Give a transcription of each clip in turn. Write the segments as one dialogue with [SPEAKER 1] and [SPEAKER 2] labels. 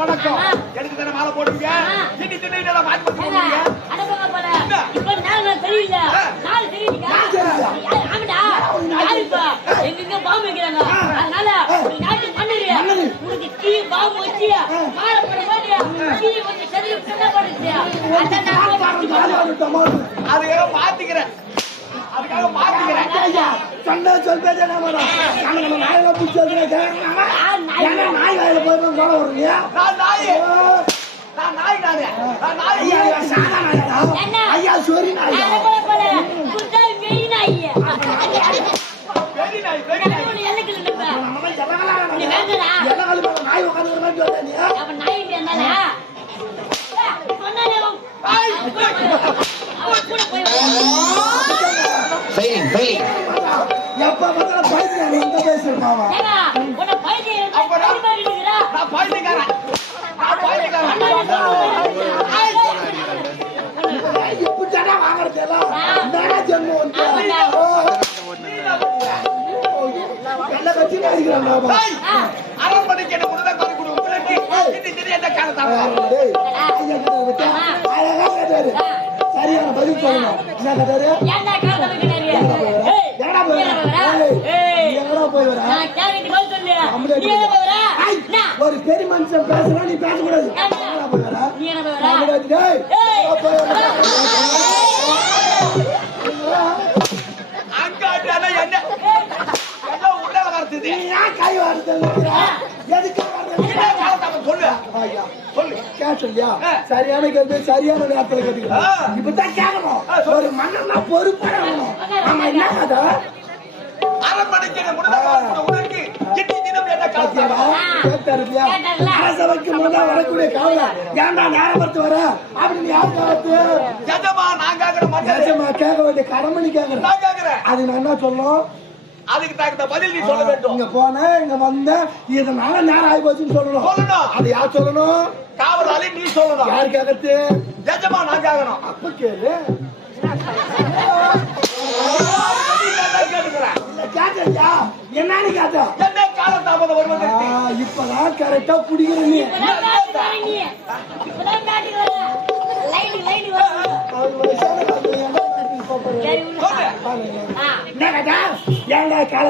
[SPEAKER 1] வணக்கம் எனக்கு தானே மாலை போடுவீங்க திண்டி திண்டி போடுவீங்க
[SPEAKER 2] நாள் தெரியல. ஆமாடா. யாரு இப்ப? பாம்பு வைக்கிறாங்க. அதனால நாட்டு உனக்கு தீ பாம்பு வச்சு, மாலை
[SPEAKER 1] அதுக்காக மாத்திக்கிறேன் அதுக்காக மாத்திக்கிறேன்
[SPEAKER 3] நான். நம்ம நம்ம பிடிச்சி. ஏன்னா நாய் வாயில போய்?
[SPEAKER 1] நான் நாய் நான் நாய் நானு நான் நாய்
[SPEAKER 3] ஐயா, சாதா? ஐயா, நாயா.
[SPEAKER 2] நான்.
[SPEAKER 1] பெரிய நாய் பெரிய நாய்
[SPEAKER 3] நாயா. காலி நாய் உட்கார்ந்துக்கிற மாதிரி சொல்ற நீ?
[SPEAKER 2] அப்ப நாய்
[SPEAKER 4] Failing, failing.
[SPEAKER 3] எப்ப பார்த்தாலும் பைத்தியம் நீ இந்த பேசுறான்
[SPEAKER 2] ஏங்க, உன்னை பைத்தியம்
[SPEAKER 1] அப்ப நான்-? நான் பாய்ச்சிக்காரன் நான் பாய்ச்சிக்காரன்
[SPEAKER 3] இப்படித்தானே வாங்குறது எல்லாம்? என்னடா ஜென்மம் வந்து ஓ, என்ன கட்சி அடிக்கிறான் பாபா
[SPEAKER 1] ஏய், அரண்மனைக்கு என்ன காரி கொடு உங்களுக்கு திண்டி திண்டி
[SPEAKER 3] சொல்லணும் என்ன எங்கடா போய் எங்கடா போய் வர? ஒரு பெரிய மனுஷன் பேசுறா நீ பேசக்கூடாது.
[SPEAKER 1] என்ன?
[SPEAKER 3] கை வாரத்தை? எதுக்கு ஐயா
[SPEAKER 1] சொல்லு.
[SPEAKER 3] சரியான கேள்வி சரியான நேரத்துல கேட்டுக்கணும்
[SPEAKER 1] ஆ.
[SPEAKER 3] இப்பதான் கேட்கணும். ஒரு மன்னனா பொறுப்பா இருக்கணும். ஆமா என்ன கதை. அரசவைக்கு முன்னா வரக்கூடிய காவல ஏன்டா நேரம் பார்த்து வர? அப்படின்னு யார் நிஜமா கேட்க வேண்டிய கடமணி கேக்குறேன்
[SPEAKER 1] நான் கேக்குறேன்
[SPEAKER 3] அது நான் என்ன சொல்லணும்?
[SPEAKER 1] அதுக்கு தகுந்த பதில் நீ சொல்ல வேண்டும்.
[SPEAKER 3] இங்க போனேன் இங்க வந்தேன் இதனால நேரம் ஆகி போச்சுன்னு சொல்லணும்.
[SPEAKER 1] சொல்லணும்.
[SPEAKER 3] அது யார் சொல்லணும்?
[SPEAKER 1] காவலாளி நீ சொல்லணும்.
[SPEAKER 3] யார் கேட்கறது
[SPEAKER 1] எஜமா நான் கேட்கணும்.
[SPEAKER 3] அப்ப கேளு. என்னன்னு கேட்டா
[SPEAKER 1] என்ன காலதாமதம் வருவதற்கு
[SPEAKER 3] ஆ, இப்பதான் கரெக்டா பிடிக்கிற நீ கால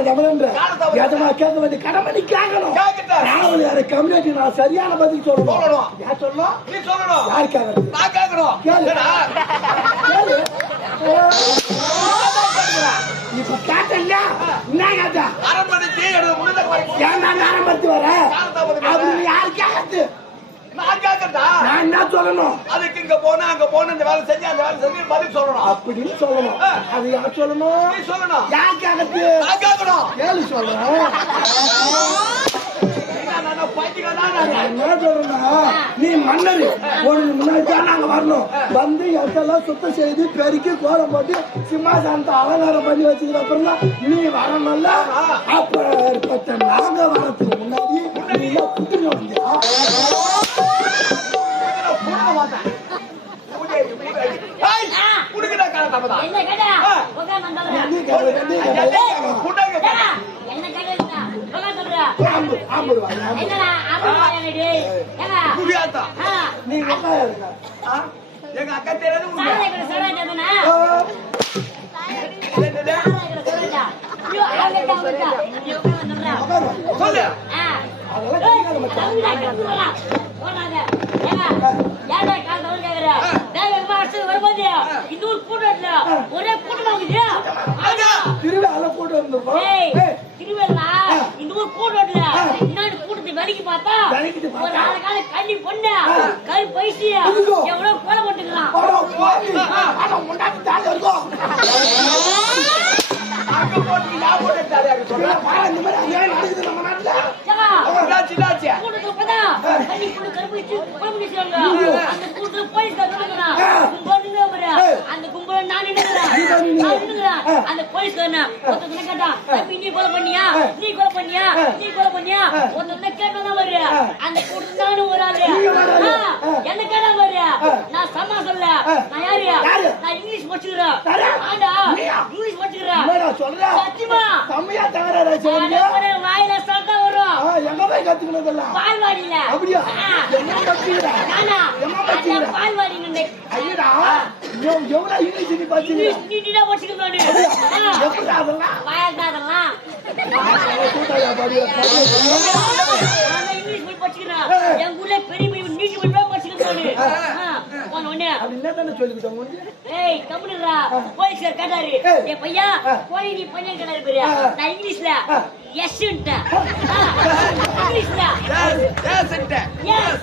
[SPEAKER 3] கேட்க வேண்டிய கடமை நீ கேட்கணும். காவல் யாரு கம்யூனிட்டி நான் சரியான பதில் சொல்லணும். யார் சொல்லணும்?
[SPEAKER 1] நீ சொல்லணும்
[SPEAKER 3] யார் கேட்கறது?
[SPEAKER 1] நான் கேக்குறோம்
[SPEAKER 3] கேளு. இப்ப கேட்டல்ல? என்ன கேட்டா?
[SPEAKER 1] வரைக்கும்
[SPEAKER 3] ஏன்டா நேரம் பார்த்து வர? அப்படின்னு யார் கேட்கறது?
[SPEAKER 1] நான் கேக்குறதா
[SPEAKER 3] நான் என்ன சொல்லணும்?
[SPEAKER 1] அதுக்கு இங்க போனா அங்க போன இந்த வேலை செஞ்சு அந்த வேலை செஞ்சு பதில் சொல்லணும்.
[SPEAKER 3] அப்படின்னு சொல்லணும். அது யார் சொல்லணும்?
[SPEAKER 1] நீ சொல்லணும்.
[SPEAKER 3] யார் கேட்கறது
[SPEAKER 1] நான் கேக்குறோம்
[SPEAKER 3] கேளு சொல்றேன்னா, நீ மன்னர். உனக்கு முன்னாடி நாங்க வரணும். வந்து இடத்தெல்லாம் சுத்தம் செய்து பெருக்கி கோலம் போட்டு சிம்மாசனத்தை அலங்காரம் பண்ணி வச்சதுக்கு அப்புறம் தான் நீ வரணும்ல? அப்ப நாங்க வரதுக்கு முன்னாடி நீ வந்தியா
[SPEAKER 2] இருக்குது.
[SPEAKER 1] ஆமா.
[SPEAKER 3] திருவிழால கூட்டு வந்திருக்கோம்.
[SPEAKER 2] ஏய்,
[SPEAKER 3] ஏய்,
[SPEAKER 2] திருவள்ளா,
[SPEAKER 3] ஆ.
[SPEAKER 2] இந்த ஊர் கூட்டம் வெடிக்க பார்த்தா. ஒரு ஆளு கால கள்ளி பொண்ணு, பைசிய,
[SPEAKER 3] ஐயோ.
[SPEAKER 2] எவ்வளவு கொலை போட்டுக்கலாம். அந்த. கும்பல் நான் நின்னுக்கிறேன். அந்த போலீஸ்காரன ஒருத்தன் கேட்டான் தம்பி நீ கொலை பண்ணியா? நீ கொலை பண்ணியா? நீ கொலை பண்ணியா? ஒருத்தன் கேட்டா வரு அந்த கூட்டத்தான ஒரு ஆளு. என்ன கேட்டா வரு நான் சம்மா சொல்ல. நான் யாரு? நான் இங்கிலீஷ் படிச்சுக்கிறேன்? ஆண்டா? இங்கிலீஷ் படிச்சுக்கிறேன்.
[SPEAKER 3] என்னடா சொல்ற?
[SPEAKER 2] சத்தியமா?
[SPEAKER 3] செம்மையா தகராறு
[SPEAKER 2] வாயில சத்தம் வரும்.
[SPEAKER 3] எங்க போய் கத்துக்கணுதெல்லாம்
[SPEAKER 2] பால்வாடியில.
[SPEAKER 3] அப்படியா. என்ன கத்துக்கிற?
[SPEAKER 2] நானா?
[SPEAKER 3] எம்மா படிச்சுக்கிற?
[SPEAKER 2] அதான் பால்வாடி
[SPEAKER 3] ஐயடா. எவ்வளவு இங்கிலீஷ் நீ
[SPEAKER 2] இங்கிலீஷ் நீட்டினா
[SPEAKER 3] அப்படியா?
[SPEAKER 2] நானு
[SPEAKER 3] எப்படி அதெல்லாம்?
[SPEAKER 2] தான் அதெல்லாம் இங்கிலீஷ் போய் படிச்சுக்கிறேன் என் ஊர்ல பெரிய பெரிய நீட்டி போய் போலீஸ்கார் கேட்டாரு.
[SPEAKER 3] ஏய்.
[SPEAKER 2] ஏ பையா
[SPEAKER 3] ஆ.
[SPEAKER 2] போய் நீ பையன் கேட்டாரு பெரிய. நான் இங்கிலீஷ்ல. இங்கிலீஷ்ல எஸ்.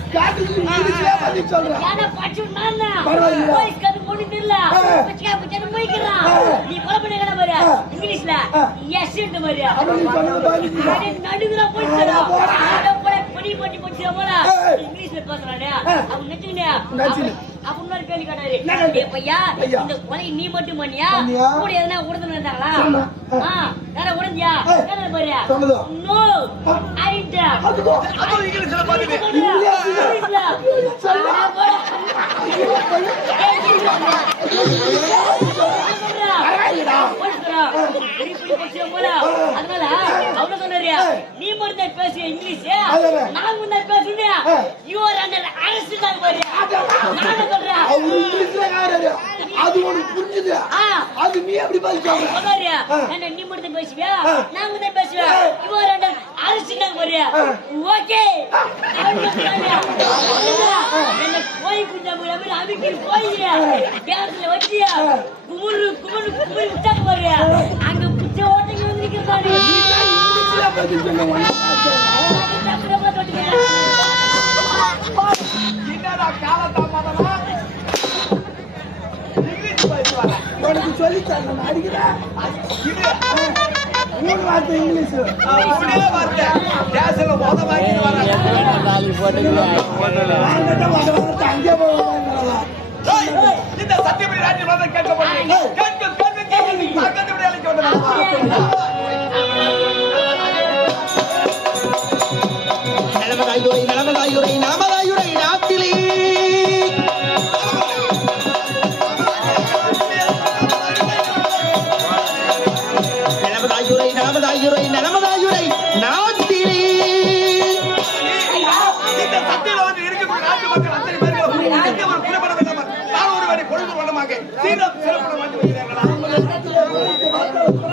[SPEAKER 2] இங்கிலீஷ்ல அடே, நடுவுல போயிட்டு
[SPEAKER 3] ஆ, போடா.
[SPEAKER 2] படி பண்ணி போச்சு போல. இங்கிலீஷ்ல பேசுறானே
[SPEAKER 3] ஆ.
[SPEAKER 2] அவன் நெச்சுக்கினே
[SPEAKER 3] நச்சுக்கினே.
[SPEAKER 2] அப்ப இன்னொரு கேள்வி கேட்டாரு பையா. இந்த கொலை நீ மட்டும் பண்ணியா? கூட எதனா உடனே இருந்தாங்களா
[SPEAKER 3] சொன்னா.
[SPEAKER 2] ஆ யாரா உடந்தியா
[SPEAKER 3] ஏய்.
[SPEAKER 2] கேட்டாரு பாரு
[SPEAKER 3] சொன்னதா?
[SPEAKER 2] நோ
[SPEAKER 3] ஆ.
[SPEAKER 2] ஐட்டா அதனால அவரு சொன்னாரு, நீ மட்டும் பேசுற இங்கிலீஷ் நான் முன்னாடி பேசுறேன்
[SPEAKER 3] ஆ.
[SPEAKER 2] you are under தான் பாரு. நான் சொல்றேன்
[SPEAKER 3] இங்கிலீஷ்ல அது உனக்கு புரிஞ்சுது. அது நீ எப்படி பதில்
[SPEAKER 2] நீ மட்டும் பேசுவியா. நான் மட்டும் பேசுவேன் தான் பாரு. Okay. அவரு சொன்னாரு, என்ன கோழி குஞ்சா மாதிரி அமைக்கிற கோழி கேஸ்ல வச்சு குமுறு குமுறு குமுறு விட்டாங்க பாரு. அங்க குச்ச ஓட்டைங்க வந்து நிக்கிறாரு
[SPEAKER 3] இங்கிலீஷ்ல பதில் சொல்ல
[SPEAKER 1] என்னடா காலதாமதமா? இங்கிலீஷ்
[SPEAKER 3] உனக்கு சொல்லி தரேன் அடிக்கிறேன் மூணு வார்த்தை இங்கிலீஷ். அங்கே
[SPEAKER 1] இந்த சத்தியபடி ராஜ்யம் கேட்க போறீங்க.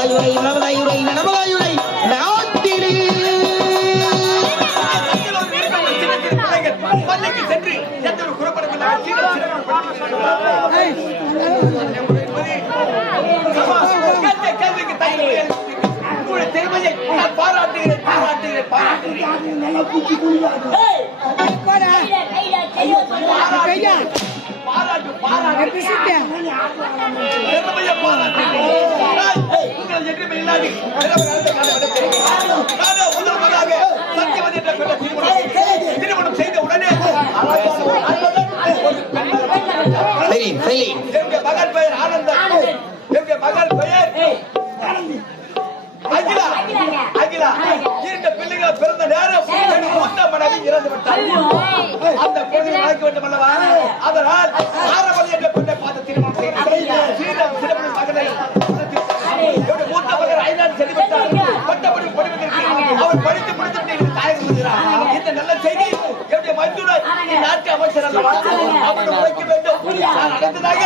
[SPEAKER 1] இல்லாமல் சீரம் சிறப்புடன் கேட்ட கேள்விக்கு தகுந்த உங்களுடைய திறமையை நான் பாராட்டுகிறேன் பாராட்டுகிறேன் பாராட்டுகிறேன் பாராட்டு. பாராட்டு பாராட்டுகிறேன் உங்கள் எதிர்மை இல்லாது திறமை நடந்த காலம் எனக்கு தெரியும். நானே முதல் முதலாக சத்தியவதி என்ற பெண்ணை திருமணம் திருமணம் செய்த உடனே ஒரு பெண்ணை
[SPEAKER 4] ஃபெயிலிங் ஃபெயிலிங்
[SPEAKER 1] என்னுடைய மகன் பெயர் என்னுடைய அகிலா. அகிலா. இரண்டு பிள்ளைகள் பிறந்த நேரம் என் மூத்த மனைவி இறந்து விட்டார் அந்த பெண்ணை வளர்க்க வேண்டும் அல்லவா அதனால் ஆரவழி அல்லவா அவர் உழைக்க வேண்டும் நான் அடைந்ததாக